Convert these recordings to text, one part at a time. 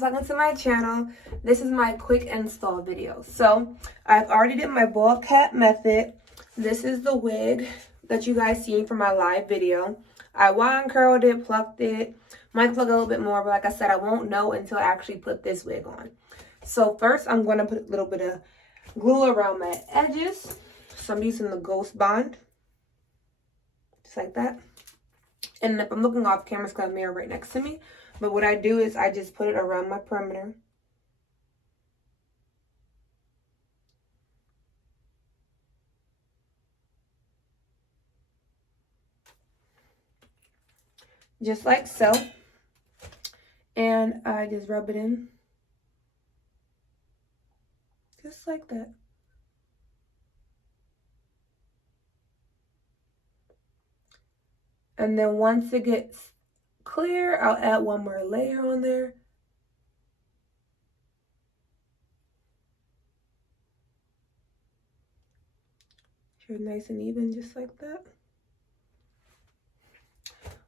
guys, welcome to my channel. This is my quick install video. So I've already did my ball cap method. This is the wig that you guys seen from my live video. I wand curled it, plucked it, might plug a little bit more, but like I said, I won't know until I actually put this wig on. So first I'm going to put a little bit of glue around my edges. So I'm using the Ghost Bond, just like that. And if I'm looking off camera, it's got a mirror right next to me. But what I do is I just put it around my perimeter. Just like so. And I just rub it in. Just like that. And then once it gets clear, I'll add one more layer on there. Sure, nice and even, just like that.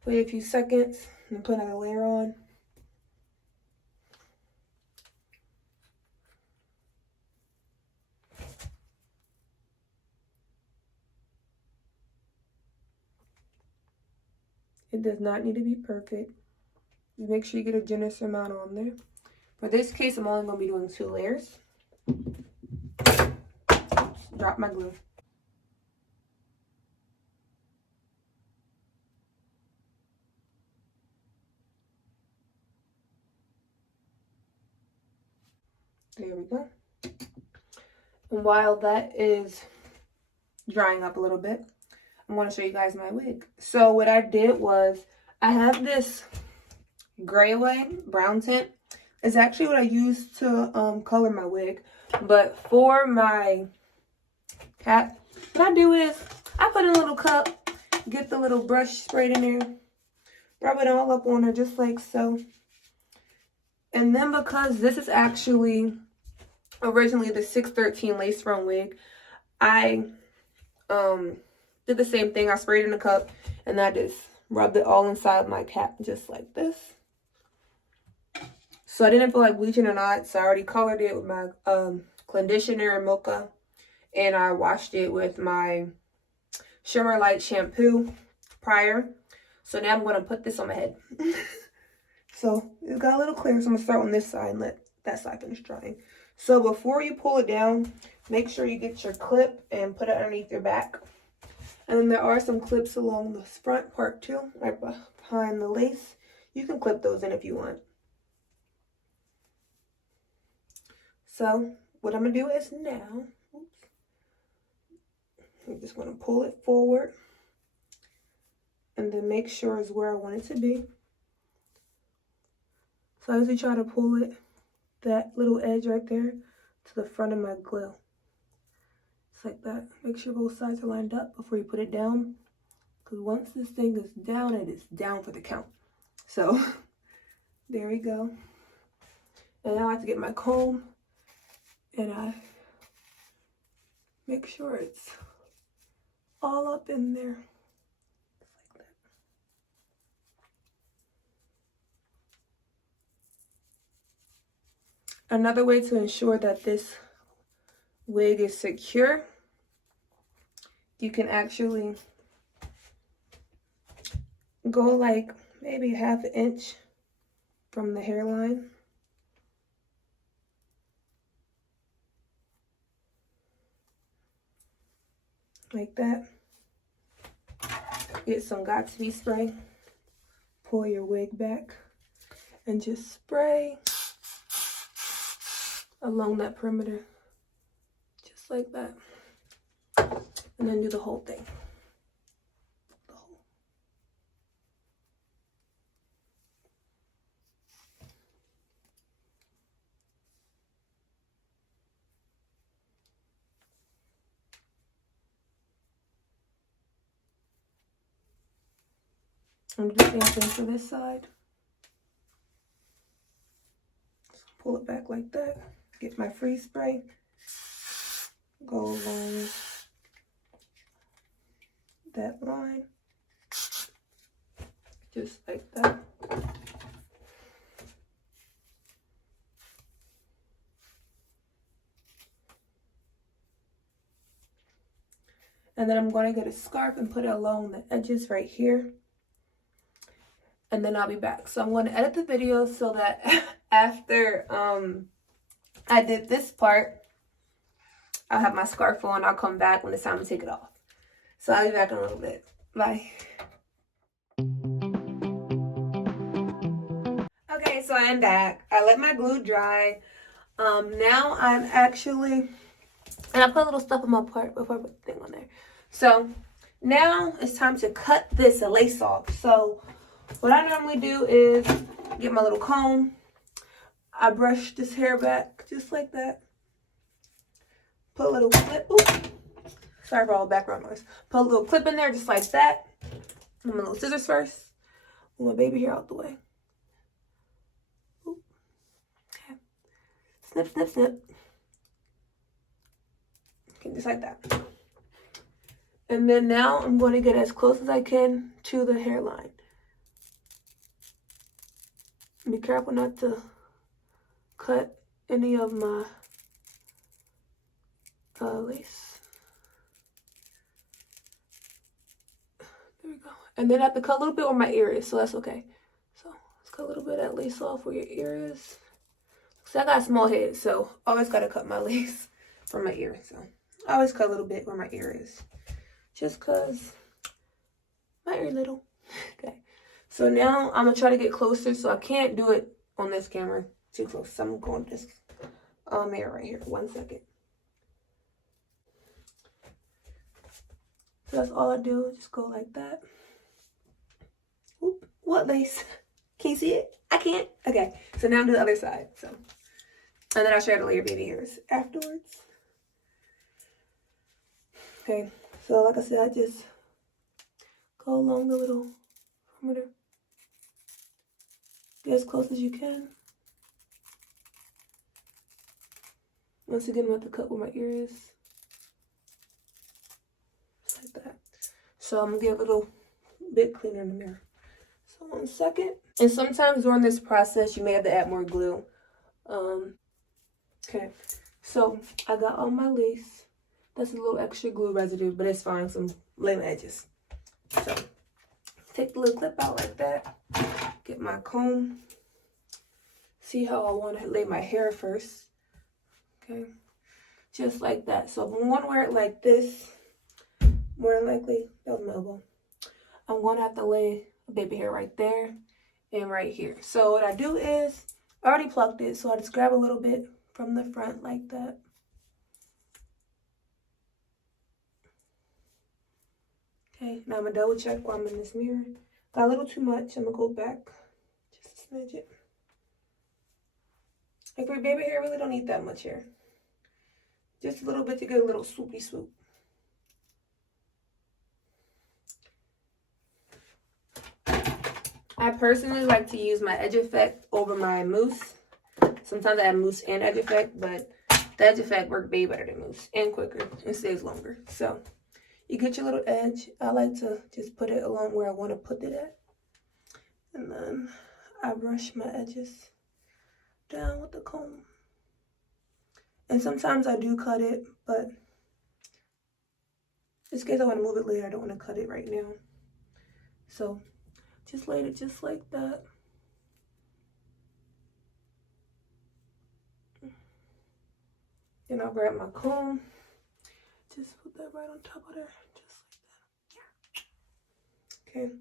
Wait a few seconds and put another layer on. It does not need to be perfect. Make sure you get a generous amount on there. For this case, I'm only going to be doing 2 layers. Drop my glue. There we go. And while that is drying up a little bit, I'm going to show you guys my wig. So what I did was, I have this gray wig, brown tint. It's actually what I used to color my wig. But for my cap, what I do is, I put in a little cup, get the little brush sprayed in there, rub it all up on her just like so. And then because this is actually originally the 613 Lace Front Wig, I did the same thing. I sprayed it in a cup and I just rubbed it all inside my cap just like this. So I didn't feel like bleaching or not, so I already colored it with my conditioner and mocha, and I washed it with my Shimmer Light shampoo prior. So now I'm going to put this on my head. So it got a little clear, so I'm going to start on this side and let that side finish drying. So before you pull it down, make sure you get your clip and put it underneath your back. And then there are some clips along the front part too, right behind the lace. You can clip those in if you want. So what I'm going to do is now, I'm just going to pull it forward and then make sure it's where I want it to be. So as you try to pull it, that little edge right there to the front of my glue. Just like that. Make sure both sides are lined up before you put it down. Because once this thing is down, it is down for the count. So there we go. And now I have to get my comb and I make sure it's all up in there. Just like that. Another way to ensure that this wig is secure, you can actually go like maybe 1/2 inch from the hairline. Like that. Get some Got2b spray. Pull your wig back and just spray along that perimeter. Just like that. And then do the whole thing. I'm do the same thing for this side. Pull it back like that. Get my freeze spray. Go along that line. Just like that. And then I'm going to get a scarf and put it along the edges right here. And then I'll be back. So I'm going to edit the video so that after I did this part, I'll have my scarf on. I'll come back when it's time to take it off. So I'll be back in a little bit. Bye. Okay, so I'm back. I let my glue dry. Now I'm actually, and I put a little stuff on my part before I put the thing on there. So now it's time to cut this lace off. So what I normally do is get my little comb. I brush this hair back just like that. Put a little clip. Ooh, sorry for all the background noise. Put a little clip in there just like that. With my little scissors first. Move my baby hair out the way. Ooh. Okay. Snip, snip, snip. Okay, just like that. And then now I'm going to get as close as I can to the hairline. Be careful not to cut any of my lace. There we go. And then I have to cut a little bit where my ear is, so that's okay. So let's cut a little bit of that lace off where your ear is. So I got a small head, so I always got to cut my lace from my ear. So I always cut a little bit where my ear is. Just because my ear little. Okay. So now I'm going to try to get closer, so I can't do it on this camera too close. So I'm going this mirror right here. 1 second. So that's all I do. Just go like that. Oop, what lace? Can you see it? I can't. Okay. So now I'm do the other side. So, and then I'll show you how to lay your baby hairs afterwards. Okay. So like I said, I just go along the little perimeter. Get as close as you can. Once again, I'm going to cut where my ear is. Just like that. So I'm going to get a little bit cleaner in the mirror. So 1 second. And sometimes during this process, you may have to add more glue. Okay. So I got all my lace. That's a little extra glue residue, but it's fine. Some lame edges. So take the little clip out like that. Get my comb. See how I want to lay my hair first. Okay. Just like that. So if I want to wear it like this, more than likely, that was my elbow. I'm going to have to lay a baby hair right there and right here. So what I do is, I already plucked it, so I just grab a little bit from the front like that. Okay, now I'm going to double check while I'm in this mirror. Got a little too much. I'm going to go back just a smidge it. Like for baby hair, I really don't need that much hair. Just a little bit to get a little swoopy swoop. I personally like to use my edge effect over my mousse. Sometimes I have mousse and edge effect, but the edge effect works way better than mousse and quicker and stays longer. So you get your little edge. I like to just put it along where I want to put it at. And then I brush my edges down with the comb. And sometimes I do cut it, but just in case I want to move it later, I don't want to cut it right now. So just lay it just like that. Then I'll grab my comb. Just put that right on top of there. Just like that. Okay.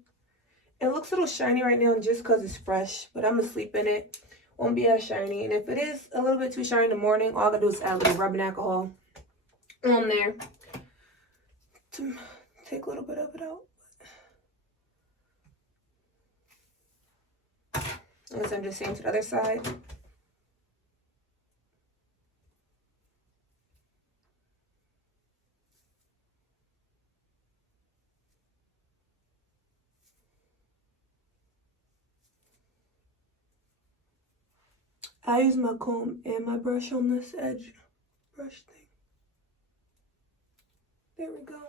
It looks a little shiny right now just because it's fresh, but I'm going to sleep in it. Won't be as shiny. And if it is a little bit too shiny in the morning, all I gotta do is add a little rubbing alcohol on there to take a little bit of it out. I guess I'm just saying to the other side. I use my comb and my brush on this edge brush thing. There we go.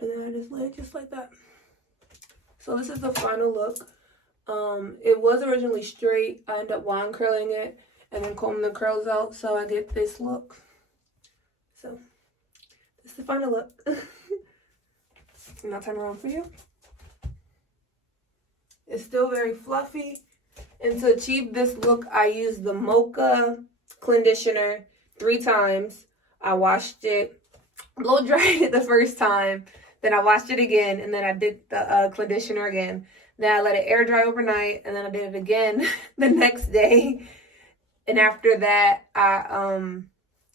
And then I just lay it just like that. So this is the final look. It was originally straight. I ended up wand curling it and then combing the curls out so I get this look. So This is the final look. And I'll turn around for you. It's still very fluffy. And to achieve this look, I used the Mocha conditioner 3 times. I washed it, blow dried it the first time. Then I washed it again, and then I did the conditioner again. Then I let it air dry overnight, and then I did it again the next day. And after that, I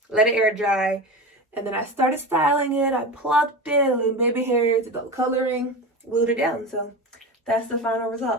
let it air dry. And then I started styling it. I plucked it, a little baby hairs, the coloring, glued it down. So that's the final result.